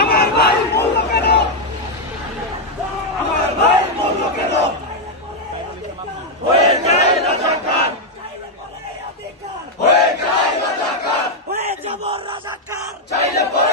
আমার ভাই বলল কেন, আমার ভাই বলল কেন, হয়ে যায় রাজাকার, হয়ে যায় রাজাকার, হয়ে যাব রাজাকার, চাইলে পরে